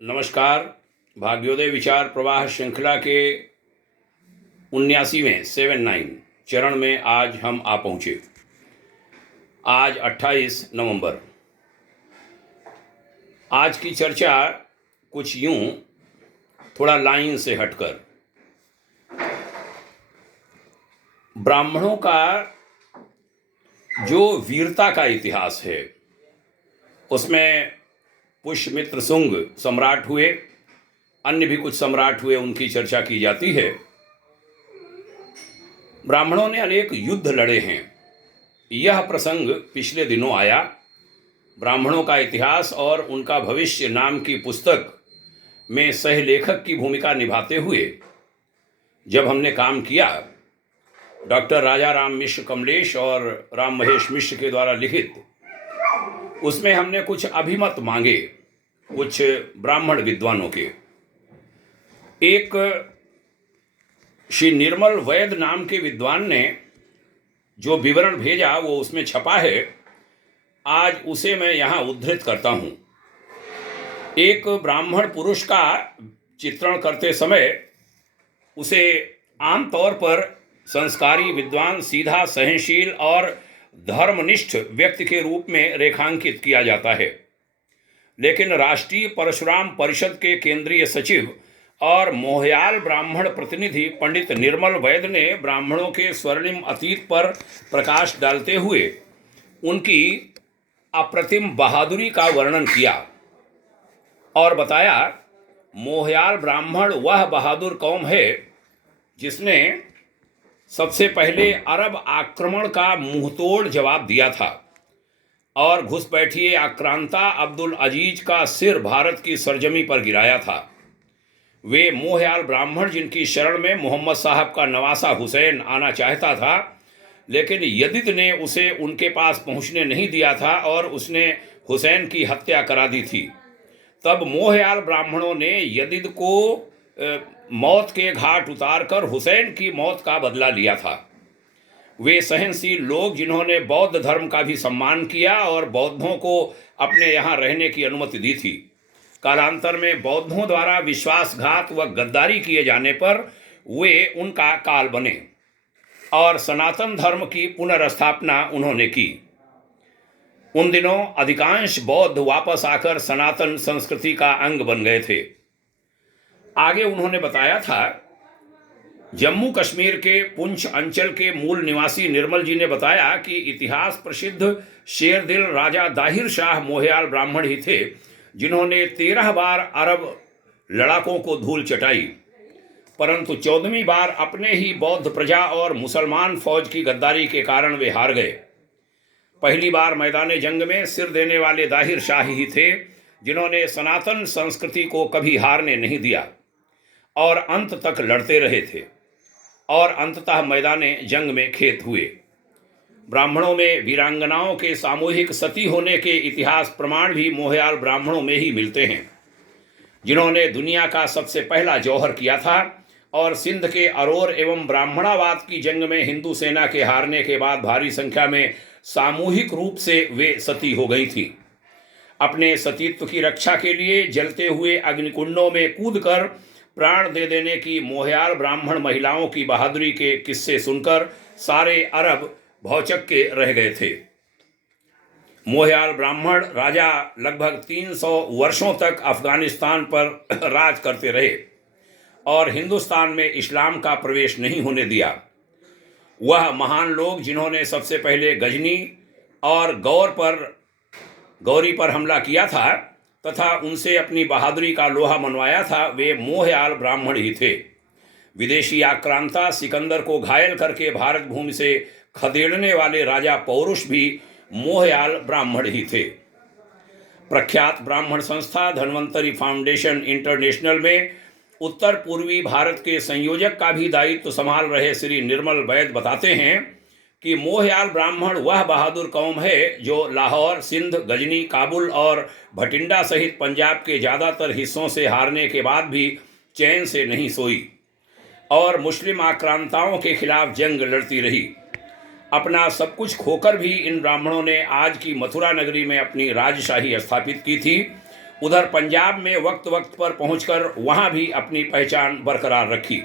नमस्कार। भाग्योदय विचार प्रवाह श्रृंखला के 79वें 79 चरण में आज हम आ पहुँचे। आज 28 नवंबर। आज की चर्चा कुछ यूं, थोड़ा लाइन से हटकर, ब्राह्मणों का जो वीरता का इतिहास है उसमें पुष्यमित्र शुंग सम्राट हुए, अन्य भी कुछ सम्राट हुए, उनकी चर्चा की जाती है। ब्राह्मणों ने अनेक युद्ध लड़े हैं। यह प्रसंग पिछले दिनों आया। ब्राह्मणों का इतिहास और उनका भविष्य नाम की पुस्तक में सहलेखक की भूमिका निभाते हुए जब हमने काम किया, डॉक्टर राजा राम मिश्र कमलेश और राम महेश मिश्र के द्वारा लिखित, उसमें हमने कुछ अभिमत मांगे कुछ ब्राह्मण विद्वानों के। एक श्री निर्मल वैद नाम के विद्वान ने जो विवरण भेजा वो उसमें छपा है। आज उसे मैं यहाँ उद्धृत करता हूँ। एक ब्राह्मण पुरुष का चित्रण करते समय उसे आमतौर पर संस्कारी, विद्वान, सीधा, सहनशील और धर्मनिष्ठ व्यक्ति के रूप में रेखांकित किया जाता है। लेकिन राष्ट्रीय परशुराम परिषद के केंद्रीय सचिव और मोहयाल ब्राह्मण प्रतिनिधि पंडित निर्मल वैद ने ब्राह्मणों के स्वर्णिम अतीत पर प्रकाश डालते हुए उनकी अप्रतिम बहादुरी का वर्णन किया और बताया, मोहयाल ब्राह्मण वह बहादुर कौम है जिसने सबसे पहले अरब आक्रमण का मुंहतोड़ जवाब दिया था और घुसपैठिए आक्रांता अब्दुल अजीज का सिर भारत की सरजमी पर गिराया था। वे मोहयाल ब्राह्मण जिनकी शरण में मोहम्मद साहब का नवासा हुसैन आना चाहता था, लेकिन यदिद ने उसे उनके पास पहुंचने नहीं दिया था और उसने हुसैन की हत्या करा दी थी। तब मोहयाल ब्राह्मणों ने यदिद को मौत के घाट उतारकर हुसैन की मौत का बदला लिया था। वे सहनशील लोग जिन्होंने बौद्ध धर्म का भी सम्मान किया और बौद्धों को अपने यहाँ रहने की अनुमति दी थी। कालांतर में बौद्धों द्वारा विश्वासघात व गद्दारी किए जाने पर वे उनका काल बने और सनातन धर्म की पुनर्स्थापना उन्होंने की। उन दिनों अधिकांश बौद्ध वापस आकर सनातन संस्कृति का अंग बन गए थे। आगे उन्होंने बताया था, जम्मू कश्मीर के पुंछ अंचल के मूल निवासी निर्मल जी ने बताया कि इतिहास प्रसिद्ध शेरदिल राजा दाहिर शाह मोहयाल ब्राह्मण ही थे जिन्होंने 13 बार अरब लड़ाकों को धूल चटाई, परंतु 14वीं बार अपने ही बौद्ध प्रजा और मुसलमान फौज की गद्दारी के कारण वे हार गए। पहली बार मैदान जंग में सिर देने वाले दाहिर शाह ही थे जिन्होंने सनातन संस्कृति को कभी हारने नहीं दिया और अंत तक लड़ते रहे थे और अंततः मैदान जंग में खेत हुए। ब्राह्मणों में वीरांगनाओं के सामूहिक सती होने के इतिहास प्रमाण भी मोहयाल ब्राह्मणों में ही मिलते हैं, जिन्होंने दुनिया का सबसे पहला जौहर किया था और सिंध के अरोर एवं ब्राह्मणावाद की जंग में हिंदू सेना के हारने के बाद भारी संख्या में सामूहिक रूप से वे सती हो गई थी। अपने सतीत्व की रक्षा के लिए जलते हुए अग्निकुंडों में कूदकर प्राण दे देने की मोहयाल ब्राह्मण महिलाओं की बहादुरी के किस्से सुनकर सारे अरब भौचक्के रह गए थे। मोहयाल ब्राह्मण राजा लगभग 300 वर्षों तक अफगानिस्तान पर राज करते रहे और हिंदुस्तान में इस्लाम का प्रवेश नहीं होने दिया। वह महान लोग जिन्होंने सबसे पहले गजनी और गौरी पर हमला किया था तथा उनसे अपनी बहादुरी का लोहा मनवाया था, वे मोहयाल ब्राह्मण ही थे। विदेशी आक्रांता सिकंदर को घायल करके भारत भूमि से खदेड़ने वाले राजा पौरुष भी मोहयाल ब्राह्मण ही थे। प्रख्यात ब्राह्मण संस्था धन्वंतरी फाउंडेशन इंटरनेशनल में उत्तर पूर्वी भारत के संयोजक का भी दायित्व संभाल रहे श्री निर्मल वैद बताते हैं कि मोहयाल ब्राह्मण वह बहादुर कौम है जो लाहौर, सिंध, गजनी, काबुल और भटिंडा सहित पंजाब के ज़्यादातर हिस्सों से हारने के बाद भी चैन से नहीं सोई और मुस्लिम आक्रांताओं के खिलाफ जंग लड़ती रही। अपना सब कुछ खोकर भी इन ब्राह्मणों ने आज की मथुरा नगरी में अपनी राजशाही स्थापित की थी उधर पंजाब में वक्त वक्त पर पहुंचकर वहां भी अपनी पहचान बरकरार रखी।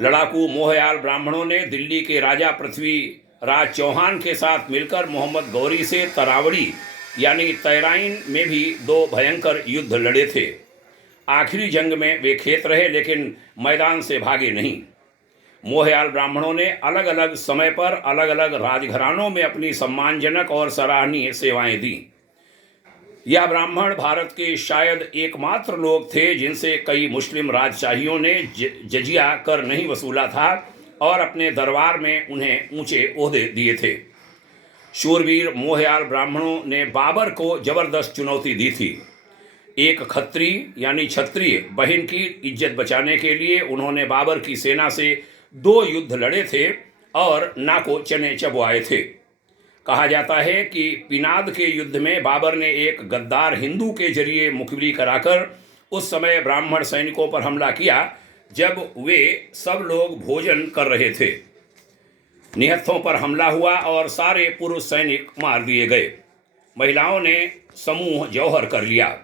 लड़ाकू मोहयाल ब्राह्मणों ने दिल्ली के राजा पृथ्वीराज चौहान के साथ मिलकर मोहम्मद गौरी से तरावड़ी यानी तैराइन में भी 2 भयंकर युद्ध लड़े थे। आखिरी जंग में वे खेत रहे लेकिन मैदान से भागे नहीं। मोहयाल ब्राह्मणों ने अलग अलग समय पर अलग अलग राजघरानों में अपनी सम्मानजनक और सराहनीय सेवाएं दी। यह ब्राह्मण भारत के शायद एकमात्र लोग थे जिनसे कई मुस्लिम राजशाहियों ने जजिया कर नहीं वसूला था और अपने दरबार में उन्हें ऊंचे ओहदे दिए थे। शूरवीर मोहयाल ब्राह्मणों ने बाबर को जबरदस्त चुनौती दी थी। एक खत्री यानी क्षत्रिय बहन की इज्जत बचाने के लिए उन्होंने बाबर की सेना से 2 युद्ध लड़े थे और नाको चने चबवाए थे। कहा जाता है कि पिनाद के युद्ध में बाबर ने एक गद्दार हिंदू के जरिए मुखबिरी कराकर उस समय ब्राह्मण सैनिकों पर हमला किया जब वे सब लोग भोजन कर रहे थे। निहत्थों पर हमला हुआ और सारे पुरुष सैनिक मार दिए गए। महिलाओं ने समूह जौहर कर लिया।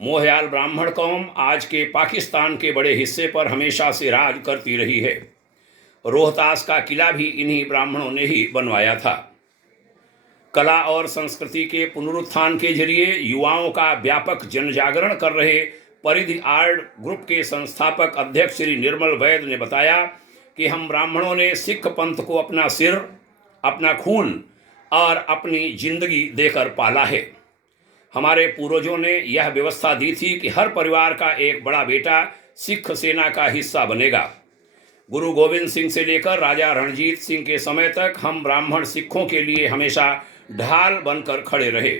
मोहयाल ब्राह्मण कौम आज के पाकिस्तान के बड़े हिस्से पर हमेशा से राज करती रही है। रोहतास का किला भी इन्हीं ब्राह्मणों ने ही बनवाया था। कला और संस्कृति के पुनरुत्थान के जरिए युवाओं का व्यापक जनजागरण कर रहे परिधि आर्ट ग्रुप के संस्थापक अध्यक्ष श्री निर्मल वैद ने बताया कि हम ब्राह्मणों ने सिख पंथ को अपना सिर, अपना खून और अपनी जिंदगी देकर पाला है। हमारे पूर्वजों ने यह व्यवस्था दी थी कि हर परिवार का एक बड़ा बेटा सिख सेना का हिस्सा बनेगा। गुरु गोविंद सिंह से लेकर राजा रणजीत सिंह के समय तक हम ब्राह्मण सिखों के लिए हमेशा ढाल बनकर खड़े रहे।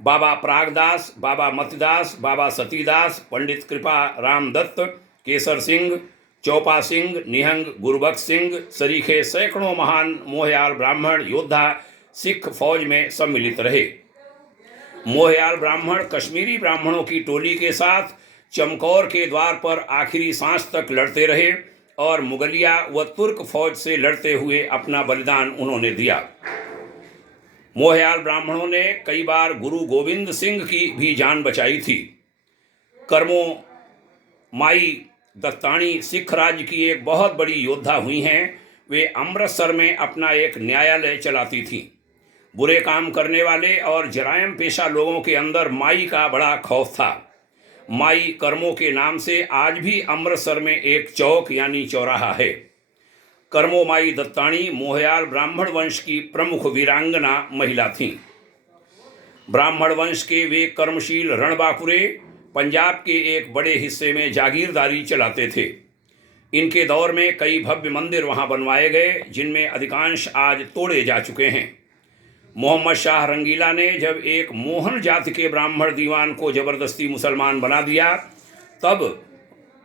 बाबा प्रागदास, बाबा मतिदास, बाबा सतीदास, पंडित कृपा राम दत्त, केसर सिंह, चौपा सिंह, निहंग गुरबख्श सिंह सरीखे सैकड़ों महान मोहयाल ब्राह्मण योद्धा सिख फौज में सम्मिलित रहे। मोहयाल ब्राह्मण कश्मीरी ब्राह्मणों की टोली के साथ चमकौर के द्वार पर आखिरी सांस तक लड़ते रहे और मुगलिया व तुर्क फौज से लड़ते हुए अपना बलिदान उन्होंने दिया। मोहयाल ब्राह्मणों ने कई बार गुरु गोविंद सिंह की भी जान बचाई थी। कर्मो माई दत्ताणी सिख राज्य की एक बहुत बड़ी योद्धा हुई हैं। वे अमृतसर में अपना एक न्यायालय चलाती थीं। बुरे काम करने वाले और जरायम पेशा लोगों के अंदर माई का बड़ा खौफ था। माई कर्मों के नाम से आज भी अमृतसर में एक चौक यानी चौराहा है। कर्मो माई दत्ताणी मोहयाल ब्राह्मण वंश की प्रमुख वीरांगना महिला थीं। ब्राह्मण वंश के वे कर्मशील रणबांकुरे पंजाब के एक बड़े हिस्से में जागीरदारी चलाते थे। इनके दौर में कई भव्य मंदिर वहां बनवाए गए जिनमें अधिकांश आज तोड़े जा चुके हैं। मोहम्मद शाह रंगीला ने जब एक मोहन जाति के ब्राह्मण दीवान को जबरदस्ती मुसलमान बना दिया तब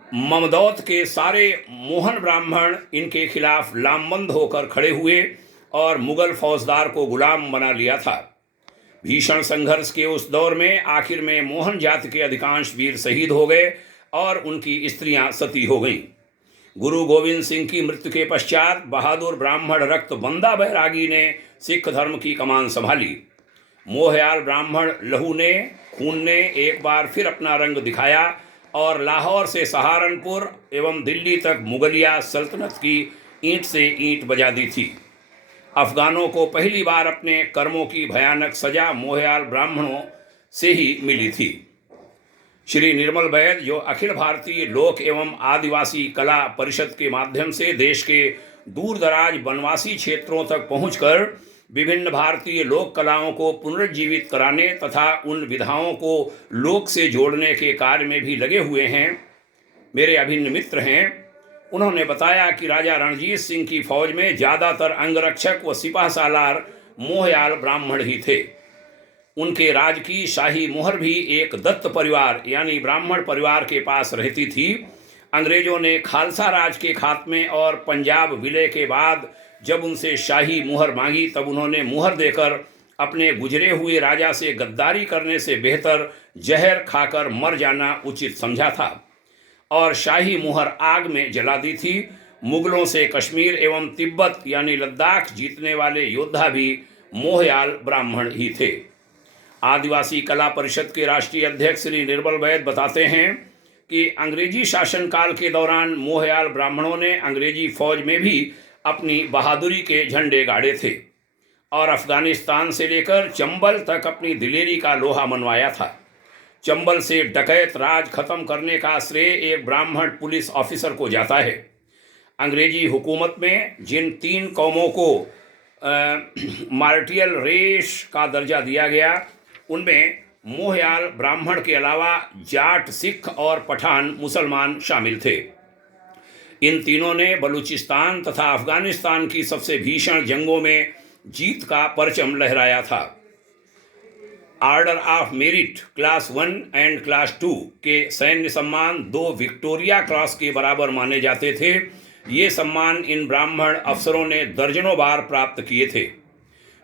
ममदौत के सारे मोहन ब्राह्मण इनके खिलाफ लामबंद होकर खड़े हुए और मुगल फौजदार को गुलाम बना लिया था। भीषण संघर्ष के उस दौर में आखिर में मोहन जाति के अधिकांश वीर शहीद हो गए और उनकी स्त्रियां सती हो गईं। गुरु गोविंद सिंह की मृत्यु के पश्चात बहादुर ब्राह्मण रक्त बंदा बैरागी ने सिख धर्म की कमान संभाली। मोहयाल ब्राह्मण लहू ने, खून ने एक बार फिर अपना रंग दिखाया और लाहौर से सहारनपुर एवं दिल्ली तक मुगलिया सल्तनत की ईंट से ईंट बजा दी थी। अफगानों को पहली बार अपने कर्मों की भयानक सजा मोहयाल ब्राह्मणों से ही मिली थी। श्री निर्मल वैद, जो अखिल भारतीय लोक एवं आदिवासी कला परिषद के माध्यम से देश के दूर दराज वनवासी क्षेत्रों तक पहुंचकर विभिन्न भारतीय लोक कलाओं को पुनर्जीवित कराने तथा उन विधाओं को लोक से जोड़ने के कार्य में भी लगे हुए हैं, मेरे अभिन्न मित्र हैं। उन्होंने बताया कि राजा रणजीत सिंह की फौज में ज़्यादातर अंगरक्षक व सिपाह सालार मोहयाल ब्राह्मण ही थे। उनके राज की शाही मुहर भी एक दत्त परिवार यानी ब्राह्मण परिवार के पास रहती थी। अंग्रेजों ने खालसा राज के खात्मे और पंजाब विलय के बाद जब उनसे शाही मुहर मांगी तब उन्होंने मुहर देकर अपने गुजरे हुए राजा से गद्दारी करने से बेहतर जहर खाकर मर जाना उचित समझा था और शाही मुहर आग में जला दी थी। मुगलों से कश्मीर एवं तिब्बत यानी लद्दाख जीतने वाले योद्धा भी मोहयाल ब्राह्मण ही थे। आदिवासी कला परिषद के राष्ट्रीय अध्यक्ष श्री निर्मल वैद बताते हैं कि अंग्रेजी शासनकाल के दौरान मोहयाल ब्राह्मणों ने अंग्रेजी फौज में भी अपनी बहादुरी के झंडे गाड़े थे और अफगानिस्तान से लेकर चंबल तक अपनी दिलेरी का लोहा मनवाया था। चंबल से डकैत राज खत्म करने का श्रेय एक ब्राह्मण पुलिस ऑफिसर को जाता है। अंग्रेजी हुकूमत में जिन 3 कौमों को मार्टियल रेस का दर्जा दिया गया, उनमें मोहयाल ब्राह्मण के अलावा जाट, सिख और पठान मुसलमान शामिल थे। इन तीनों ने बलूचिस्तान तथा अफगानिस्तान की सबसे भीषण जंगों में जीत का परचम लहराया था। Order of merit class 1 and class 2 के सैन्य सम्मान 2 विक्टोरिया क्रॉस के बराबर माने जाते थे। ये सम्मान इन ब्राह्मण अफसरों ने दर्जनों बार प्राप्त किए थे।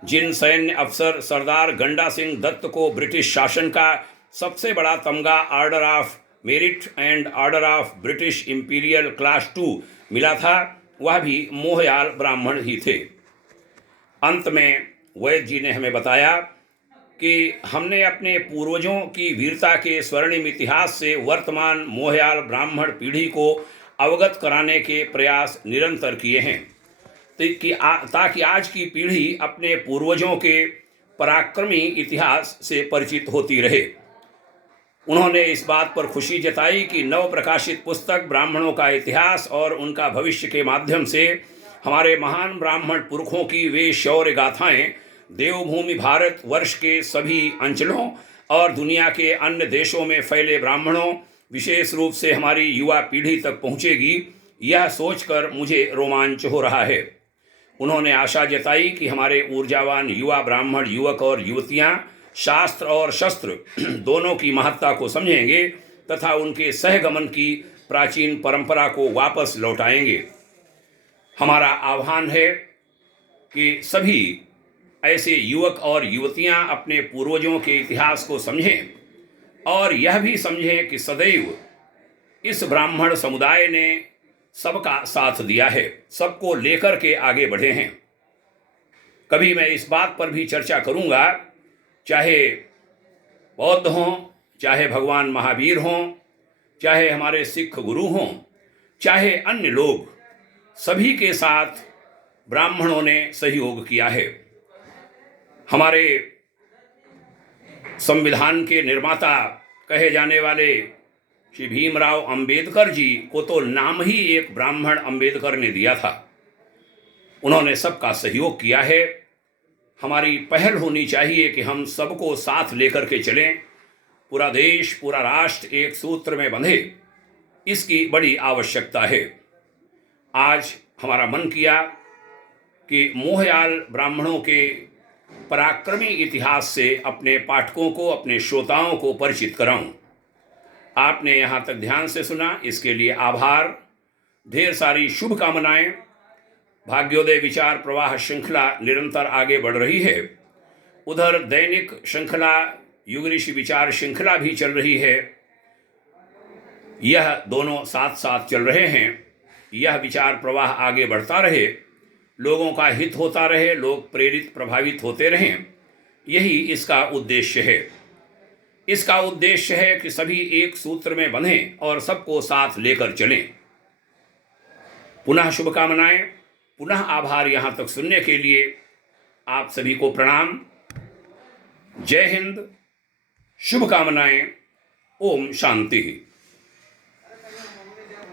जिन सैन्य अफसर सरदार गंडा सिंह दत्त को ब्रिटिश शासन का सबसे बड़ा तमगा order of merit and order of British imperial class 2 मिला था, वह भी मोहयाल ब्राह्मण ही थे। अंत में वैद जी ने हमें बताया कि हमने अपने पूर्वजों की वीरता के स्वर्णिम इतिहास से वर्तमान मोहयाल ब्राह्मण पीढ़ी को अवगत कराने के प्रयास निरंतर किए हैं ताकि आज की पीढ़ी अपने पूर्वजों के पराक्रमी इतिहास से परिचित होती रहे। उन्होंने इस बात पर खुशी जताई कि नव प्रकाशित पुस्तक ब्राह्मणों का इतिहास और उनका भविष्य के माध्यम से हमारे महान ब्राह्मण पुरखों की वे शौर्य गाथाएं देवभूमि भारत वर्ष के सभी अंचलों और दुनिया के अन्य देशों में फैले ब्राह्मणों, विशेष रूप से हमारी युवा पीढ़ी तक पहुंचेगी, यह सोचकर मुझे रोमांच हो रहा है। उन्होंने आशा जताई कि हमारे ऊर्जावान युवा ब्राह्मण युवक और युवतियां शास्त्र और शस्त्र दोनों की महत्ता को समझेंगे तथा उनके सहगमन की प्राचीन परंपरा को वापस लौटाएंगे। हमारा आह्वान है कि सभी ऐसे युवक और युवतियां अपने पूर्वजों के इतिहास को समझें और यह भी समझें कि सदैव इस ब्राह्मण समुदाय ने सबका साथ दिया है, सबको लेकर के आगे बढ़े हैं। कभी मैं इस बात पर भी चर्चा करूंगा, चाहे बौद्ध हों, चाहे भगवान महावीर हों, चाहे हमारे सिख गुरु हों, चाहे अन्य लोग, सभी के साथ ब्राह्मणों ने सहयोग किया है। हमारे संविधान के निर्माता कहे जाने वाले श्री भीमराव अंबेडकर जी को तो नाम ही एक ब्राह्मण अंबेडकर ने दिया था। उन्होंने सबका सहयोग किया है। हमारी पहल होनी चाहिए कि हम सबको साथ लेकर के चलें, पूरा देश, पूरा राष्ट्र एक सूत्र में बंधे, इसकी बड़ी आवश्यकता है। आज हमारा मन किया कि मोहयाल ब्राह्मणों के पराक्रमी इतिहास से अपने पाठकों को, अपने श्रोताओं को परिचित कराऊं। आपने यहाँ तक ध्यान से सुना, इसके लिए आभार। ढेर सारी शुभकामनाएं। भाग्योदय विचार प्रवाह श्रृंखला निरंतर आगे बढ़ रही है। उधर दैनिक श्रृंखला युग ऋषि विचार श्रृंखला भी चल रही है। यह दोनों साथ साथ चल रहे हैं। यह विचार प्रवाह आगे बढ़ता रहे, लोगों का हित होता रहे, लोग प्रेरित प्रभावित होते रहें, यही इसका उद्देश्य है। इसका उद्देश्य है कि सभी एक सूत्र में बंधें और सबको साथ लेकर चलें। पुनः शुभकामनाएं, पुनः आभार यहाँ तक सुनने के लिए। आप सभी को प्रणाम। जय हिंद, शुभकामनाएं। ओम शांति।